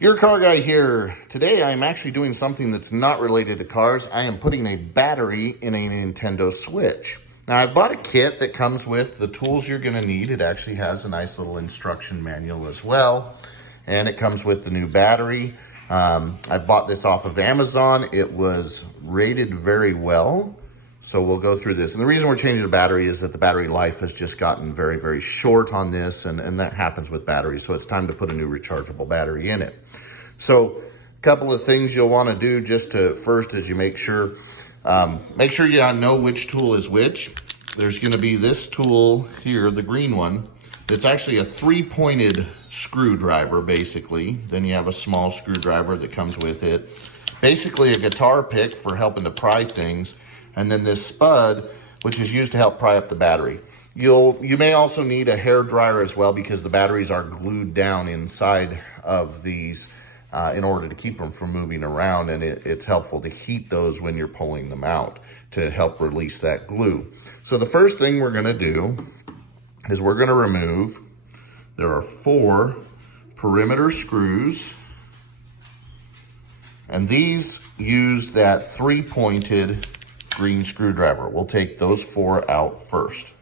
Your car guy here. Today I am actually doing something that's not related to cars. I am putting a battery in a Nintendo Switch. Now I bought a kit that comes with the tools you're gonna need. It actually has a nice little instruction manual as well. And it comes with the new battery. I bought this off of Amazon. It was rated very well. So we'll go through this. And the reason we're changing the battery is that the battery life has just gotten very, very short on this, and that happens with batteries. So it's time to put a new rechargeable battery in it. So a couple of things you'll want to do just to first is you make sure you know which tool is which. There's going to be this tool here, the green one, that's actually a 3-pointed screwdriver, basically. Then you have a small screwdriver that comes with it. Basically a guitar pick for helping to pry things. And then this spud, which is used to help pry up the battery. You may also need a hair dryer as well, because the batteries are glued down inside of these in order to keep them from moving around. And it's helpful to heat those when you're pulling them out to help release that glue. So the first thing we're gonna do is we're gonna remove, there are 4 perimeter screws. And these use that 3-pointed green screwdriver. We'll take those 4 out first.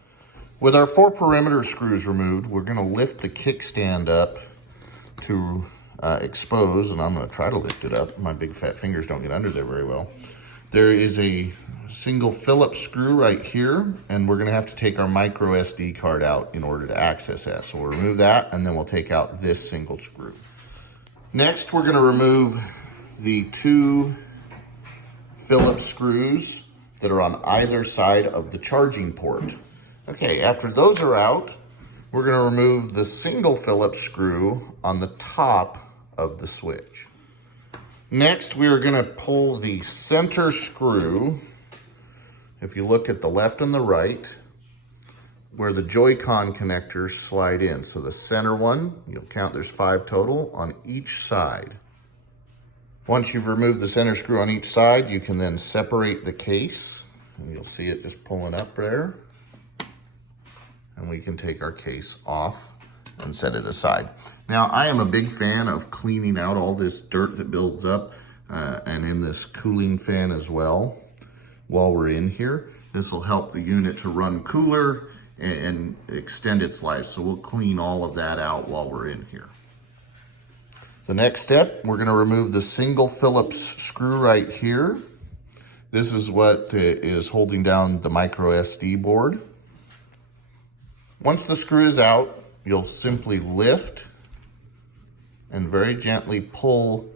With our 4 perimeter screws removed, we're gonna lift the kickstand up to expose, and I'm gonna try to lift it up. My big fat fingers don't get under there very well. There is a single Phillips screw right here, and we're gonna have to take our micro SD card out in order to access that. So we'll remove that, and then we'll take out this single screw. Next, we're gonna remove the 2 Phillips screws that are on either side of the charging port. Okay, after those are out, we're gonna remove the single Phillips screw on the top of the switch. Next, we are gonna pull the center screw. If you look at the left and the right, where the Joy-Con connectors slide in. So the center one, you'll count there's 5 total on each side. Once you've removed the center screw on each side, you can then separate the case, and you'll see it just pulling up there. And we can take our case off and set it aside. Now, I am a big fan of cleaning out all this dirt that builds up and in this cooling fan as well while we're in here. This will help the unit to run cooler and extend its life. So we'll clean all of that out while we're in here. The next step, we're gonna remove the single Phillips screw right here. This is what is holding down the micro SD board. Once the screw is out, you'll simply lift and very gently pull.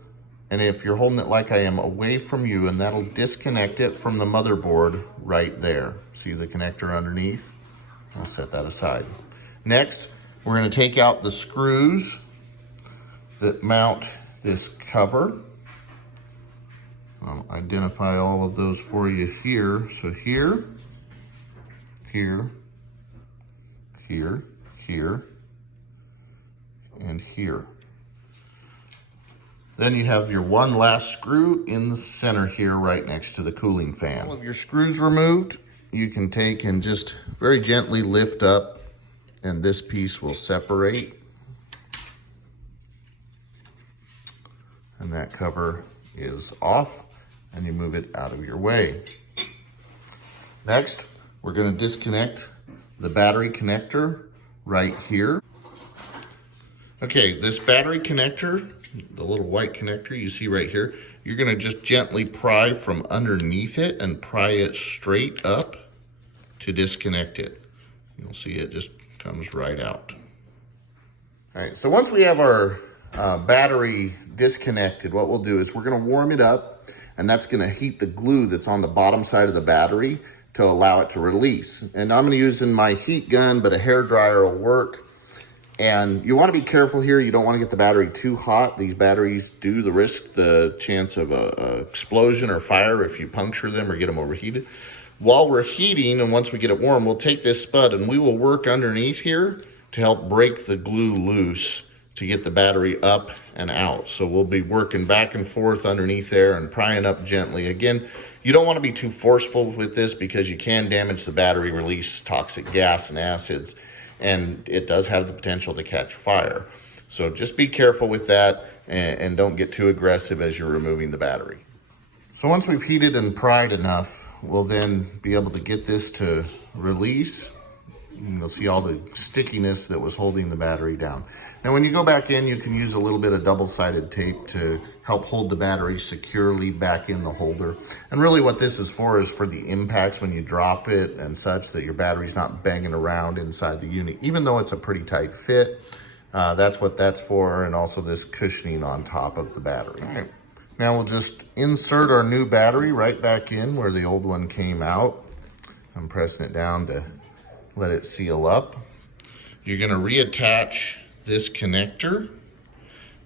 And if you're holding it like I am, away from you, and that'll disconnect it from the motherboard right there. See the connector underneath? I'll set that aside. Next, we're gonna take out the screws that mount this cover. I'll identify all of those for you here. So here, here, here, here, and here. Then you have your one last screw in the center here, right next to the cooling fan. All of your screws removed, you can take and just very gently lift up, and this piece will separate. And that cover is off, and you move it out of your way. Next, we're gonna disconnect the battery connector right here. Okay, this battery connector, the little white connector you see right here, you're gonna just gently pry from underneath it and pry it straight up to disconnect it. You'll see it just comes right out. All right, so once we have our battery disconnected, what we'll do is we're gonna warm it up, and that's gonna heat the glue that's on the bottom side of the battery to allow it to release. And I'm gonna use my heat gun, but a hair dryer will work. And you wanna be careful here. You don't wanna get the battery too hot. These batteries do risk the chance of a explosion or fire if you puncture them or get them overheated. While we're heating, and once we get it warm, we'll take this spud and we will work underneath here to help break the glue loose to get the battery up and out. So we'll be working back and forth underneath there and prying up gently. Again, you don't want to be too forceful with this because you can damage the battery, release toxic gas and acids, and it does have the potential to catch fire. So just be careful with that. and don't get too aggressive as you're removing the battery. So once we've heated and pried enough, we'll then be able to get this to release. You'll see all the stickiness that was holding the battery down. Now when you go back in, you can use a little bit of double-sided tape to help hold the battery securely back in the holder. And really what this is for the impacts when you drop it and such, that your battery's not banging around inside the unit. Even though it's a pretty tight fit, that's what that's for, and also this cushioning on top of the battery. All right. Now we'll just insert our new battery right back in where the old one came out. I'm pressing it down to let it seal up. You're going to reattach this connector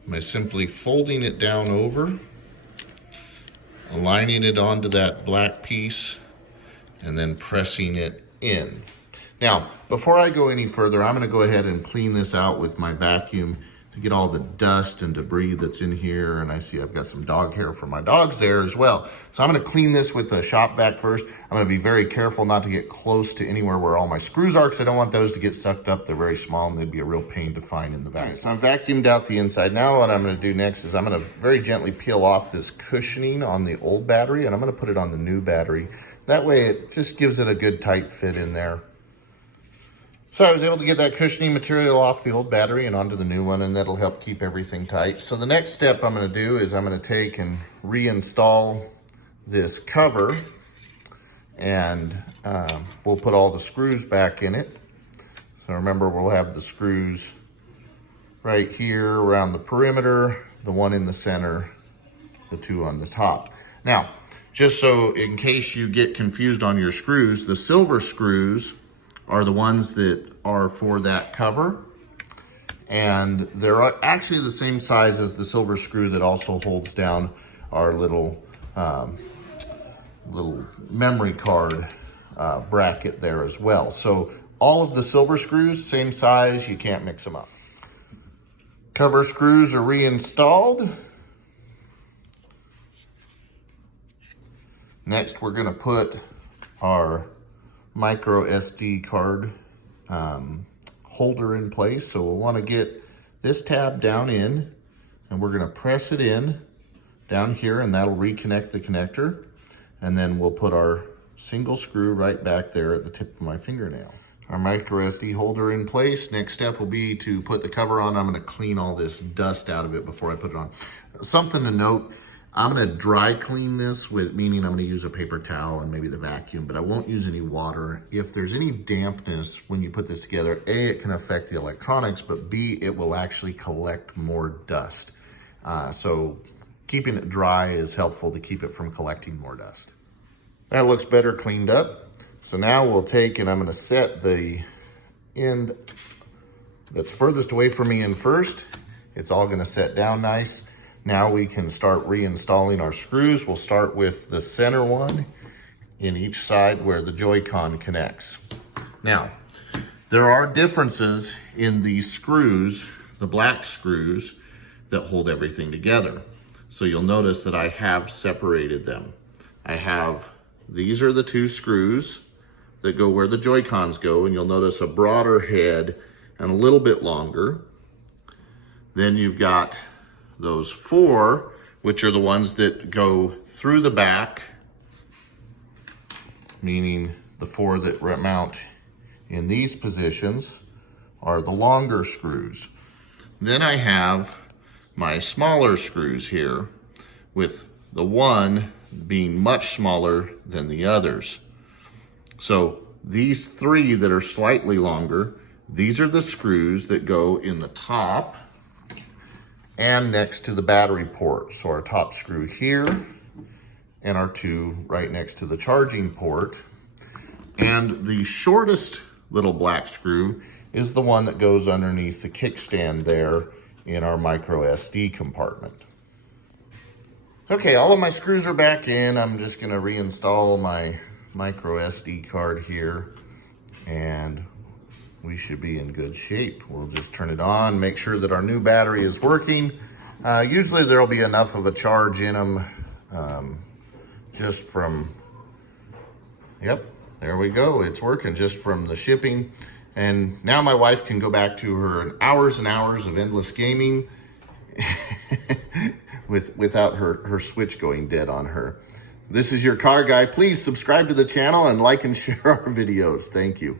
by simply folding it down over, aligning it onto that black piece, and then pressing it in. Now, before I go any further, I'm going to go ahead and clean this out with my vacuum to get all the dust and debris that's in here. And I see I've got some dog hair for my dogs there as well. So I'm going to clean this with a shop vac first. I'm going to be very careful not to get close to anywhere where all my screws are, because I don't want those to get sucked up. They're very small and they'd be a real pain to find in the vacuum. So I've vacuumed out the inside. Now what I'm going to do next is I'm going to very gently peel off this cushioning on the old battery, and I'm going to put it on the new battery. That way it just gives it a good tight fit in there. So I was able to get that cushioning material off the old battery and onto the new one, and that'll help keep everything tight. So the next step I'm going to do is I'm going to take and reinstall this cover, and we'll put all the screws back in it. So remember, we'll have the screws right here around the perimeter, the one in the center, the two on the top. Now, just so in case you get confused on your screws, the silver screws are the ones that are for that cover, and they're actually the same size as the silver screw that also holds down our little memory card bracket there as well. So all of the silver screws, same size, you can't mix them up. Cover screws are reinstalled. Next, we're going to put our micro SD card holder in place. So we'll want to get this tab down in, and we're going to press it in down here, and that'll reconnect the connector. And then we'll put our single screw right back there at the tip of my fingernail. Our micro SD holder in place. Next step will be to put the cover on. I'm going to clean all this dust out of it before I put it on. Something to note, I'm going to dry clean this, meaning I'm going to use a paper towel and maybe the vacuum, but I won't use any water. If there's any dampness when you put this together, A, it can affect the electronics, but B, it will actually collect more dust. So keeping it dry is helpful to keep it from collecting more dust. That looks better cleaned up. So now we'll take, and I'm going to set the end that's furthest away from me in first. It's all going to set down nice. Now we can start reinstalling our screws. We'll start with the center one in each side where the Joy-Con connects. Now, there are differences in these screws, the black screws, that hold everything together. So you'll notice that I have separated them. These are the two screws that go where the Joy-Cons go, and you'll notice a broader head and a little bit longer. Then you've got those four, which are the ones that go through the back, meaning the four that mount in these positions are the longer screws. Then I have my smaller screws here, with the one being much smaller than the others. So these three that are slightly longer, these are the screws that go in the top and next to the battery port. So our top screw here, and our two right next to the charging port. And the shortest little black screw is the one that goes underneath the kickstand there in our micro SD compartment. Okay, all of my screws are back in. I'm just gonna reinstall my micro SD card here, and we should be in good shape. We'll just turn it on, make sure that our new battery is working. Usually there'll be enough of a charge in them just from, yep, there we go. It's working just from the shipping. And now my wife can go back to her hours and hours of endless gaming without her switch going dead on her. This is your car guy. Please subscribe to the channel and like and share our videos. Thank you.